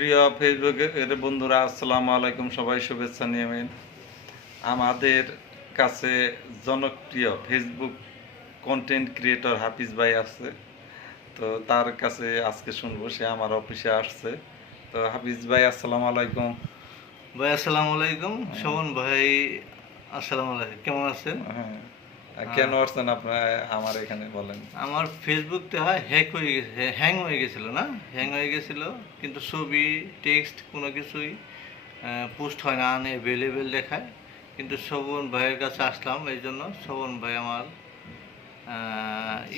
প্রিয় ফেসবুকের বন্ধুরা আসসালামু আলাইকুম সবাই শুভেচ্ছা নিয়েবেন আমাদের কাছে জনপ্রিয় ফেসবুক কন্টেন্ট ক্রিয়েটর হাফিজ ভাই আছে। তো তার কাছে আজকে শুনব সে আমার অফিসে আসছে। তো হাফিজ ভাই আসসালামু আলাইকুম। ভাই আসসালামু আলাইকুম। শোভন ভাই আসসালামু আলাইকুম। কেমন আছেন? হ্যাঁ। কেন আসছেন আপনার আমার এখানে বলেন। আমার ফেসবুকটা হ্যাক হয়ে গেছে হ্যাং হয়ে গেছিল না? হ্যাং হয়ে গেছিল কিন্তু ছবি টেক্সট কোনো কিছুই পোস্ট হয় না আনএভেলেবেল দেখায়। কিন্তু শোভন ভাইয়ের কাছে আসলাম এই জন্য শোভন ভাই আমার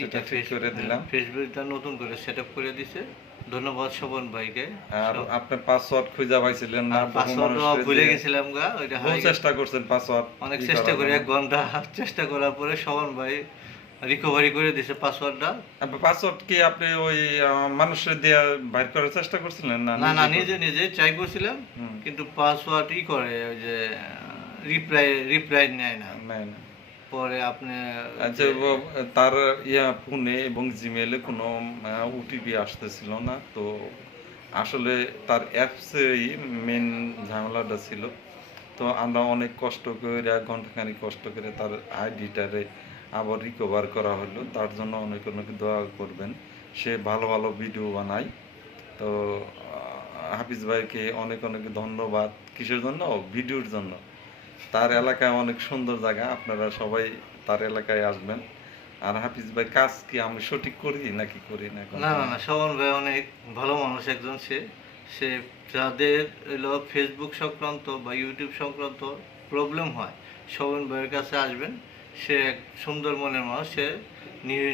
এটা করে দিলাম। ফেসবুকটা নতুন করে সেট করে দিছে। ধন্যবাদ শোভন ভাইকে। আর আপনি পাসওয়ার্ড খুঁজে পাইছিলেন না পাসওয়ার্ড ভুলে গেছিলাম গা ওইটা চেষ্টা করছেন পাসওয়ার্ড অনেক চেষ্টা করে এক ঘণ্টা চেষ্টা করার পরে শোভন ভাই রিকভারি করে দিছে পাসওয়ার্ডটা পাসওয়ার্ড কি আপনি ওই মানুষের দিয়ে বাইর করার চেষ্টা করছিলেন না? না না নিজে নিজে নিজে ট্রাই করছিলাম কিন্তু পাসওয়ার্ড ই করে ওই যে রিপ্লাই রিপ্লাই নেয় না। নেয় না। পরে আপনি আচ্ছা তার ইয়া ফোনে এবং জিমেলে কোনো ওটিপি আসতেছিল না। তো আসলে তার অ্যাপসেই মেন ঝামেলাটা ছিল। তো আমরা অনেক কষ্ট করে এক ঘন্টাখানি কষ্ট করে তার আইডিটারে আবার রিকভার করা হলো। তার জন্য অনেক অনেক দোয়া করবেন। সে ভালো ভালো ভিডিও বানায়। তো হাফিজ ভাইকে অনেক অনেক ধন্যবাদ। কিসের জন্য? ভিডিওর জন্য। তার এলাকায় অনেক সুন্দর জায়গা আপনারা সবাই তার এলাকায় আসবেন। আর হাফিজ ভাই কাজ কি আমি সঠিক করি নাকি করি না না না না শোভন ভাই অনেক ভালো মানুষ একজন সে। সে যাদের হলো ফেসবুক সংক্রান্ত বা ইউটিউব সংক্রান্ত প্রবলেম হয় শোভন ভাইয়ের কাছে আসবেন। সে এক সুন্দর মনের মানুষ সে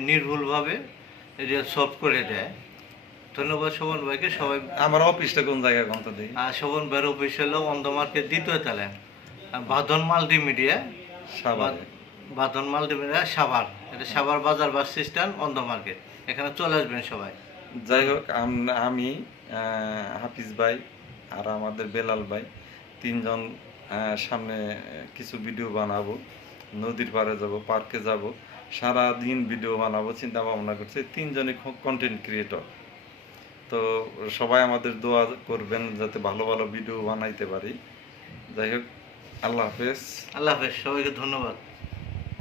নির্ভুলভাবে এটা সলভ করে দেয়। ধন্যবাদ শোভন ভাইকে সবাই আমার অফিসটা কোন জায়গায় কোনটা দিই আর শোভন ভাইয়ের অফিস হলো অন্ধ মার্কেট দ্বিতীয় তালে বাঁধন মাল্টিমিডিয়া সাভারে। বাঁধন মাল্টিমিডিয়া সাভার। এটা সাভার বাজার বাস স্ট্যান্ড অন্ধ মার্কেট। এখানে চলে আসবেন সবাই। যাই হোক আমি হাফিজ ভাই আর আমাদের বেলাল ভাই তিনজন সামনে কিছু ভিডিও বানাবো। নদীর পাড়ে যাব পার্কে যাব। সারা দিন ভিডিও বানাবো চিন্তা ভাবনা করছি তিনজনই কন্টেন্ট ক্রিয়েটর তো সবাই আমাদের দোয়া করবেন যাতে ভালো ভালো ভিডিও বানাইতে পারি। যাই হোক আল্লাহ হাফেজ। আল্লাহ হাফেজ সবাইকে ধন্যবাদ।